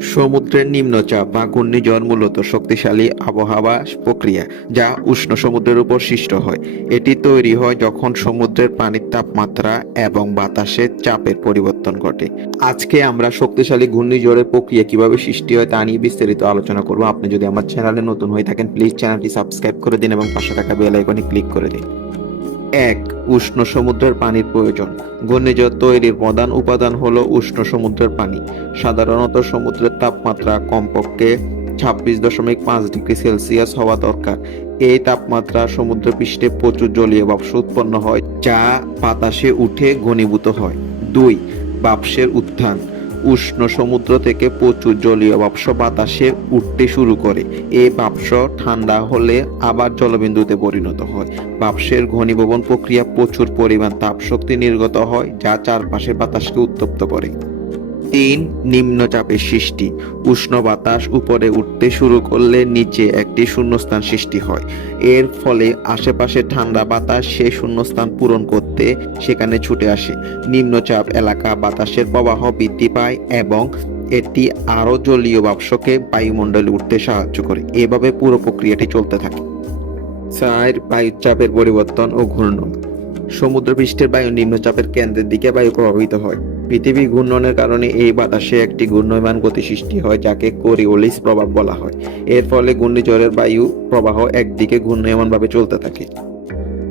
সমুদ্রের নিম্নচাপ বা ঘূর্ণিঝড় মূলত শক্তিশালী আবহাওয়া প্রক্রিয়া যা উষ্ণ সমুদ্রের উপর সৃষ্ট হয়। এটি তৈরি হয় যখন সমুদ্রের পানির তাপমাত্রা এবং বাতাসের চাপের পরিবর্তন ঘটে। আজকে আমরা শক্তিশালী ঘূর্ণিঝড়ের প্রক্রিয়া কিভাবে সৃষ্টি হয় তা নিয়ে বিস্তারিত আলোচনা করব। আপনি যদি আমার চ্যানেলে নতুন হয়ে থাকেন, প্লিজ চ্যানেলটি সাবস্ক্রাইব করে দিন এবং পাশে থাকা বেল আইকনে ক্লিক করে দিন। 1. উষ্ণ সমুদ্রের পানির প্রয়োজন। ঘূর্ণিঝড় তৈরির প্রধান উপাদান হলো উষ্ণ সমুদ্রের পানি। সাধারণত সমুদ্রের তাপমাত্রা কমপক্ষে 26.5 ডিগ্রি সেলসিয়াস হওয়া দরকার। এই তাপমাত্রা সমুদ্রপৃষ্ঠে প্রচুর জলীয় বাষ্প উৎপন্ন হয়, যা বাতাসে উঠে ঘনীভূত হয়। 2. বাষ্পের উত্থান। উষ্ণ সমুদ্র থেকে প্রচুর জলীয় বাষ্প বাতাসে উঠতে শুরু করে। এই বাষ্প ঠান্ডা হলে আবার জলবিন্দুতে পরিণত হয়। বাষ্পের ঘনীভবন প্রক্রিয়া প্রচুর পরিমাণ তাপশক্তি নির্গত হয়, যা চারপাশের বাতাসকে উত্তপ্ত করে। 3. নিম্নচাপের সৃষ্টি। উষ্ণ বাতাস উপরে উঠতে শুরু করলে নিচে একটি শূন্যস্থান সৃষ্টি হয়। এর ফলে আশেপাশে ঠান্ডা বাতাস সেই শূন্যস্থান পূরণ করতে সেখানে ছুটে আসে। নিম্নচাপ এলাকা বাতাসের প্রবাহ বৃদ্ধি পায় এবং এটি আরও জলীয় বাষ্পকে বায়ুমণ্ডলে উঠতে সাহায্য করে। এভাবে পুরো প্রক্রিয়াটি চলতে থাকে। 4. বায়ুচাপের পরিবর্তন ও ঘূর্ণন। সমুদ্রপৃষ্ঠের বায়ু নিম্নচাপের কেন্দ্রের দিকে বায়ু প্রভাবিত হয়। পৃথিবী ঘূর্ণনের কারণে এই বাতাসে একটি ঘূর্ণায়মান গতি সৃষ্টি হয়, যাকে কোরিওলিস প্রভাব বলা হয়। এর ফলে ঘূর্ণিঝড়ের বায়ু প্রবাহ একদিকে ঘূর্ণায়মানভাবে চলতে থাকে।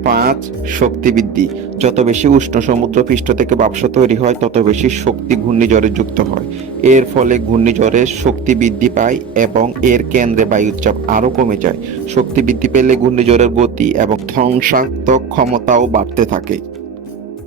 5. শক্তি বৃদ্ধি। যত বেশি উষ্ণ সমুদ্র পৃষ্ঠ থেকে বাষ্প তৈরি হয়, তত বেশি শক্তি ঘূর্ণিঝড়ে যুক্ত হয়। এর ফলে ঘূর্ণিঝড়ের শক্তি বৃদ্ধি পায় এবং এর কেন্দ্রে বায়ুচাপ আরও কমে যায়। শক্তি বৃদ্ধি পেলে ঘূর্ণিঝড়ের গতি এবং ধ্বংসাত্মক ক্ষমতাও বাড়তে থাকে।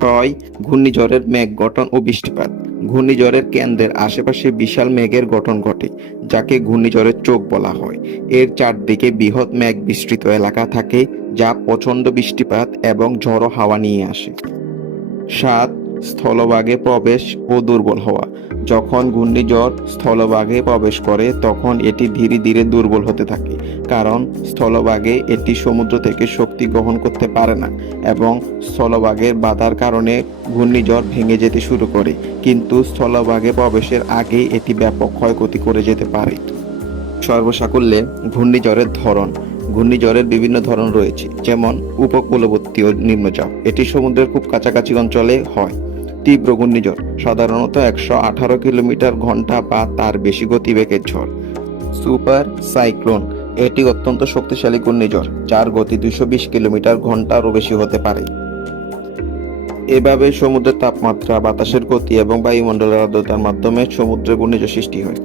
6. ঘূর্ণিঝড়ের মেঘ গঠন ও বৃষ্টিপাত। ঘূর্ণিঝড়ের কেন্দ্রের আশেপাশে বিশাল মেঘের গঠন ঘটে, যাকে ঘূর্ণিঝড়ের চোখ বলা হয়। এর চারদিকে বৃহৎ মেঘ বিস্তৃত এলাকা থাকে, যা প্রচণ্ড বৃষ্টিপাত এবং ঝড়ো হাওয়া নিয়ে আসে। 7. স্থলভাগে প্রবেশ ও দুর্বল হওয়া। যখন ঘূর্ণিঝড় স্থলভাগে প্রবেশ করে, তখন এটি ধীরে ধীরে দুর্বল হতে থাকে, কারণ স্থলভাগে এটি সমুদ্র থেকে শক্তি গ্রহণ করতে পারে না এবং স্থলভাগের বাধার কারণে ঘূর্ণিঝড় ভেঙে যেতে শুরু করে। কিন্তু স্থলভাগে প্রবেশের আগেই এটি ব্যাপক ক্ষয়ক্ষতি করে যেতে পারে। সর্বসাকুল্যে ঘূর্ণিঝড়ের ধরন। ঘূর্ণিঝড়ের বিভিন্ন ধরন রয়েছে, যেমন উপকূলবর্তী নিম্নচাপ। এটি সমুদ্রের খুব কাছাকাছি অঞ্চলে হয়। তীব্র ঘূর্ণিঝড় সাধারণত 118 কিলোমিটার ঘন্টা বা তার বেশি গতিবেগের ঝড়। Super cyclone. এটি অত্যন্ত শক্তিশালী ঘূর্ণিঝড়, যার গতি 220 কিলোমিটার ঘন্টারও বেশি হতে পারে। এভাবে সমুদ্রের তাপমাত্রা, বাতাসের গতি এবং বায়ুমণ্ডলের আর্দ্রতার মাধ্যমে সমুদ্রে ঘূর্ণিঝড় সৃষ্টি হয়।